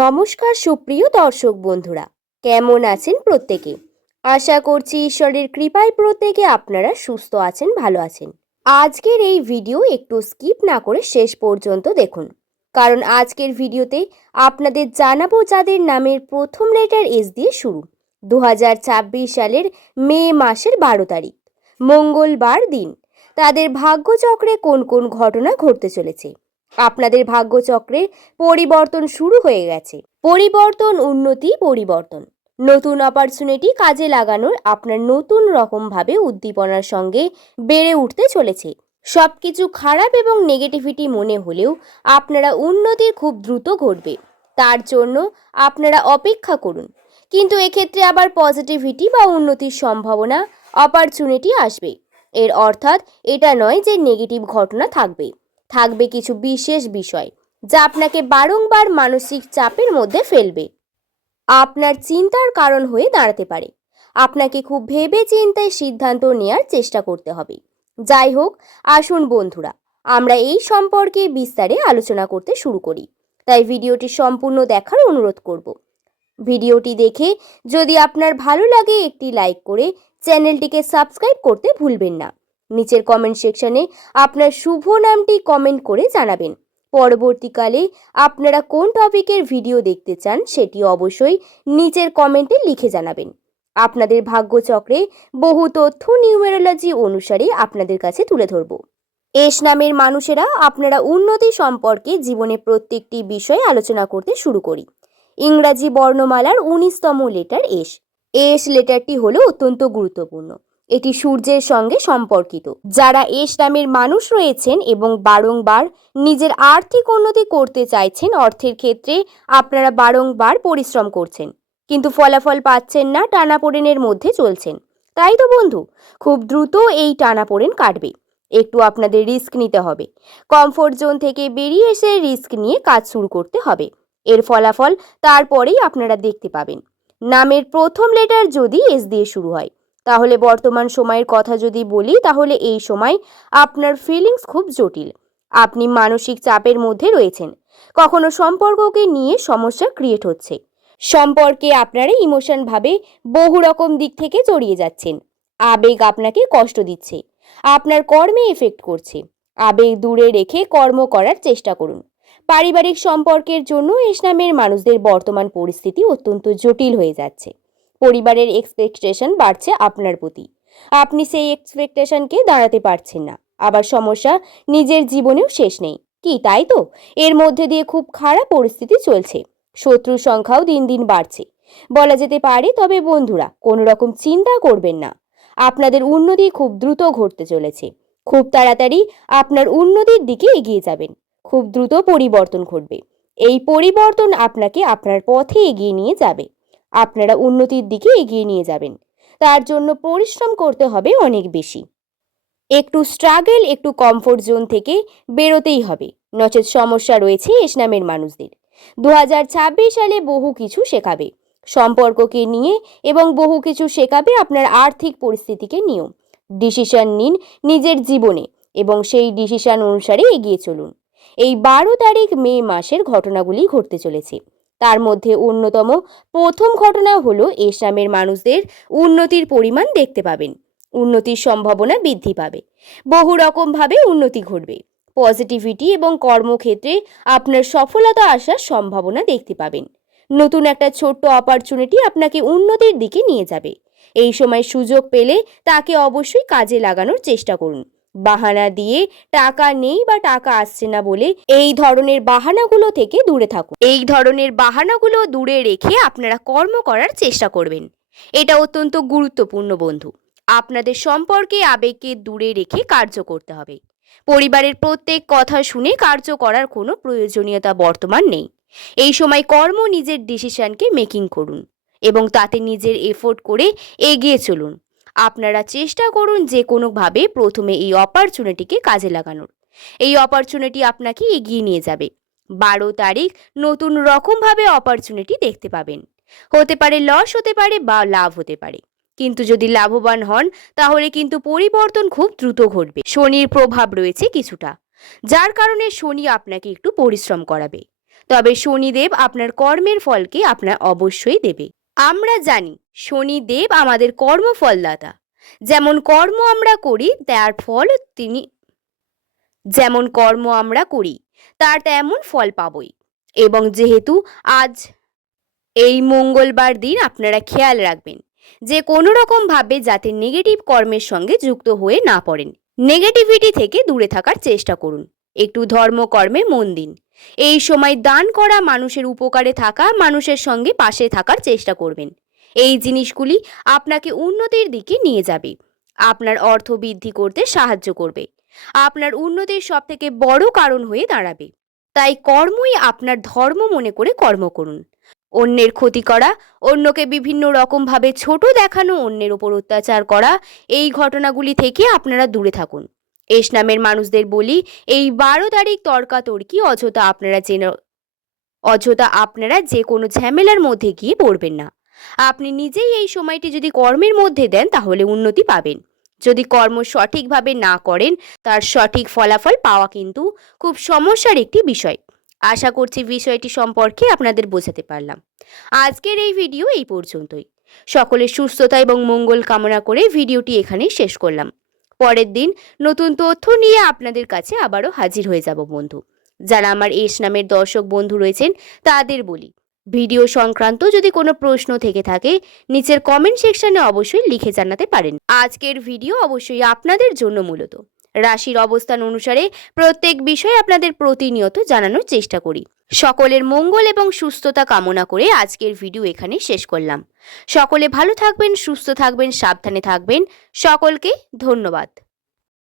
নমস্কার সুপ্রিয় দর্শক বন্ধুরা, কেমন আছেন প্রত্যেকে? আশা করছি ঈশ্বরের কৃপায় প্রত্যেকে আপনারা সুস্থ আছেন, ভালো আছেন। আজকের এই ভিডিও একটু স্কিপ না করে শেষ পর্যন্ত দেখুন, কারণ আজকের ভিডিওতে আপনাদের জানাবো যাদের নামের প্রথম লেটার এস দিয়ে শুরু। 2026 সালের মে মাসের 12 তারিখ মঙ্গলবার দিন তাদের ভাগ্যচক্রে কোন কোন ঘটনা ঘটতে চলেছে। আপনাদের ভাগ্যচক্রে পরিবর্তন শুরু হয়ে গেছে। পরিবর্তন, উন্নতি, পরিবর্তন, নতুন অপরচুনিটি কাজে লাগানোর আপনার নতুন রকমভাবে উদ্দীপনার সঙ্গে বেড়ে উঠতে চলেছে। সবকিছু খারাপ এবং নেগেটিভিটি মনে হলেও আপনারা উন্নতির খুব দ্রুত ঘটবে, তার জন্য আপনারা অপেক্ষা করুন। কিন্তু এক্ষেত্রে আবার পজিটিভিটি বা উন্নতির সম্ভাবনা, অপরচুনিটি আসবে। এর অর্থাৎ এটা নয় যে নেগেটিভ ঘটনা থাকবে কিছু বিশেষ বিষয় যা আপনাকে বারংবার মানসিক চাপের মধ্যে ফেলবে, আপনার চিন্তার কারণ হয়ে দাঁড়াতে পারে। আপনাকে খুব ভেবে চিন্তে সিদ্ধান্ত নেওয়ার চেষ্টা করতে হবে। যাই হোক, আসুন বন্ধুরা, আমরা এই সম্পর্কে বিস্তারে আলোচনা করতে শুরু করি। তাই ভিডিওটি সম্পূর্ণ দেখার অনুরোধ করব। ভিডিওটি দেখে যদি আপনার ভালো লাগে একটি লাইক করে চ্যানেলটিকে সাবস্ক্রাইব করতে ভুলবেন না। নিচের কমেন্ট সেকশনে আপনার শুভ নামটি কমেন্ট করে জানাবেন। পরবর্তীকালে আপনারা কোন টপিকের ভিডিও দেখতে চান সেটি অবশ্যই নিচের কমেন্টে লিখে জানাবেন। আপনাদের ভাগ্যচক্রে বহু তথ্য নিউমেরোলজি অনুসারে আপনাদের কাছে তুলে ধরব। এস নামের মানুষেরা আপনারা উন্নতি সম্পর্কে জীবনে প্রত্যেকটি বিষয়ে আলোচনা করতে শুরু করি। ইংরাজি বর্ণমালার 19তম লেটার এস। এস লেটারটি হলো অত্যন্ত গুরুত্বপূর্ণ। এটি সূর্যের সঙ্গে সম্পর্কিত। যারা এস নামের মানুষ রয়েছেন এবং বারংবার নিজের আর্থিক উন্নতি করতে চাইছেন, অর্থের ক্ষেত্রে আপনারা বারংবার পরিশ্রম করছেন কিন্তু ফলাফল পাচ্ছেন না, টানাপোড়েনের মধ্যে চলছেন। তাই তো বন্ধু, খুব দ্রুত এই টানাপোড়েন কাটবে। একটু আপনাদের রিস্ক নিতে হবে। কমফোর্ট জোন থেকে বেরিয়ে এসে রিস্ক নিয়ে কাজ শুরু করতে হবে। এর ফলাফল তারপরেই আপনারা দেখতে পাবেন। নামের প্রথম লেটার যদি এস দিয়ে শুরু হয়, তাহলে বর্তমান সময়ের কথা যদি বলি, তাহলে এই সময় আপনার ফিলিংস খুব জটিল। আপনি মানসিক চাপের মধ্যে রয়েছেন। কখনো সম্পর্ককে নিয়ে সমস্যা ক্রিয়েট হচ্ছে। সম্পর্কে আপনারা ইমোশন ভাবে বহু রকম দিক থেকে জড়িয়ে যাচ্ছেন। আবেগ আপনাকে কষ্ট দিচ্ছে, আপনার কর্মে এফেক্ট করছে। আবেগ দূরে রেখে কর্ম করার চেষ্টা করুন। পারিবারিক সম্পর্কের জন্য এস নামের মানুষদের বর্তমান পরিস্থিতি অত্যন্ত জটিল হয়ে যাচ্ছে। পরিবারের এক্সপেকটেশন বাড়ছে আপনার প্রতি, আপনি সেই এক্সপেকটেশনকে দাঁড়াতে পারছেন না। আবার সমস্যা নিজের জীবনেও শেষ নেই কি, তাই তো? এর মধ্যে দিয়ে খুব খারাপ পরিস্থিতি চলছে। শত্রুর সংখ্যাও দিন দিন বাড়ছে বলা যেতে পারে। তবে বন্ধুরা, কোনো রকম চিন্তা করবেন না, আপনাদের উন্নতি খুব দ্রুত ঘটতে চলেছে। খুব তাড়াতাড়ি আপনার উন্নতির দিকে এগিয়ে যাবেন। খুব দ্রুত পরিবর্তন ঘটবে। এই পরিবর্তন আপনাকে আপনার পথে এগিয়ে নিয়ে যাবে। আপনারা উন্নতির দিকে এগিয়ে নিয়ে যাবেন, তার জন্য পরিশ্রম করতে হবে অনেক বেশি। একটু স্ট্রাগল, একটু কমফোর্ট জোন থেকে বেরোতেই হবে, নচেত সমস্যা রয়েছে এস নামের মানুষদের। 2026 সালে বহু কিছু শেখাবে সম্পর্ককে নিয়ে এবং বহু কিছু শেখাবে আপনার আর্থিক পরিস্থিতিকে নিয়েও। ডিসিশন নিন নিজের জীবনে এবং সেই ডিসিশন অনুসারে এগিয়ে চলুন। এই 12 তারিখ মে মাসের ঘটনাগুলি ঘটতে চলেছে। তার মধ্যে অন্যতম প্রথম ঘটনা হলো এস নামের মানুষদের উন্নতির পরিমাণ দেখতে পাবেন। উন্নতির সম্ভাবনা বৃদ্ধি পাবে। বহু রকমভাবে উন্নতি ঘটবে। পজিটিভিটি এবং কর্মক্ষেত্রে আপনার সফলতা আসার সম্ভাবনা দেখতে পাবেন। নতুন একটা ছোট্ট অপরচুনিটি আপনাকে উন্নতির দিকে নিয়ে যাবে। এই সময় সুযোগ পেলে তাকে অবশ্যই কাজে লাগানোর চেষ্টা করুন। বাহানা দিয়ে টাকা নেই বা টাকা আসছে না বলে এই ধরনের বাহানাগুলো থেকে দূরে থাকুন। এই ধরনের বাহানাগুলো দূরে রেখে আপনারা কর্ম করার চেষ্টা করবেন। এটা অত্যন্ত গুরুত্বপূর্ণ বন্ধু। আপনাদের সম্পর্কে আবেগকে দূরে রেখে কার্য করতে হবে। পরিবারের প্রত্যেক কথা শুনে কার্য করার কোনো প্রয়োজনীয়তা বর্তমান নেই। এই সময় কর্ম, নিজের ডিসিশনকে মেকিং করুন এবং তাতে নিজের এফোর্ট করে এগিয়ে চলুন। আপনারা চেষ্টা করুন যে কোনোভাবে প্রথমে এই অপরচুনিটিকে কাজে লাগানোর। এই অপরচুনিটি আপনাকে এগিয়ে নিয়ে যাবে। 12 তারিখ নতুন রকমভাবে অপরচুনিটি দেখতে পাবেন। হতে পারে লস, হতে পারে বা লাভ হতে পারে। কিন্তু যদি লাভবান হন, তাহলে কিন্তু পরিবর্তন খুব দ্রুত ঘটবে। শনির প্রভাব রয়েছে কিছুটা, যার কারণে শনি আপনাকে একটু পরিশ্রম করাবে। তবে শনিদেব আপনার কর্মের ফলকে আপনার অবশ্যই দেবে। আমরা জানি শনিদেব আমাদের কর্মফলদাতা। যেমন কর্ম আমরা করি তার ফল তিনি যেমন কর্ম আমরা করি তার তেমন ফল পাবই। এবং যেহেতু আজ এই মঙ্গলবার দিন আপনারা খেয়াল রাখবেন যে কোনো রকম ভাবে যাতে নেগেটিভ কর্মের সঙ্গে যুক্ত হয়ে না পড়েন। নেগেটিভিটি থেকে দূরে থাকার চেষ্টা করুন। একটু ধর্মকর্মে মন দিন। এই সময় দান করা, মানুষের উপকারে থাকা, মানুষের সঙ্গে পাশে থাকার চেষ্টা করবেন। এই জিনিসগুলি আপনাকে উন্নতির দিকে নিয়ে যাবে, আপনার অর্থ বৃদ্ধি করতে সাহায্য করবে, আপনার উন্নতির সবথেকে বড় কারণ হয়ে দাঁড়াবে। তাই কর্মই আপনার ধর্ম মনে করে কর্ম করুন। অন্যের ক্ষতি করা, অন্যকে বিভিন্ন রকমভাবে ছোট দেখানো, অন্যের ওপর অত্যাচার করা, এই ঘটনাগুলি থেকে আপনারা দূরে থাকুন। এস নামের মানুষদের বলি, এই 12 তারিখ তর্কাতর্কি অযথা আপনারা যে কোনো ঝামেলার মধ্যে গিয়ে পড়বেন না। আপনি নিজেই এই সময়টি যদি কর্মের মধ্যে দেন তাহলে উন্নতি পাবেন। যদি কর্ম সঠিকভাবে না করেন তার সঠিক ফলাফল পাওয়া কিন্তু খুব সমস্যার একটি বিষয়। আশা করছি বিষয়টি সম্পর্কে আপনাদের বোঝাতে পারলাম। আজকের এই ভিডিও এই পর্যন্তই। সকলের সুস্থতা এবং মঙ্গল কামনা করে ভিডিওটি এখানেই শেষ করলাম। পরের দিন নতুন তথ্য নিয়ে আপনাদের কাছে আবারও হাজির হয়ে যাব বন্ধু। যারা আমার এস নামের দর্শক বন্ধু রয়েছেন তাদের বলি, ভিডিও সংক্রান্ত যদি কোনো প্রশ্ন থেকে থাকে নিচের কমেন্ট সেকশনে অবশ্যই লিখে জানাতে পারেন। আজকের ভিডিও অবশ্যই আপনাদের জন্য মূলত রাশির অবস্থান অনুসারে প্রত্যেক বিষয় আপনাদের প্রতিনিয়ত জানানোর চেষ্টা করি। সকলের মঙ্গল এবং সুস্থতা কামনা করে আজকের ভিডিও এখানে শেষ করলাম। সকলে ভালো থাকবেন, সুস্থ থাকবেন, সাবধানে থাকবেন। সকলকে ধন্যবাদ।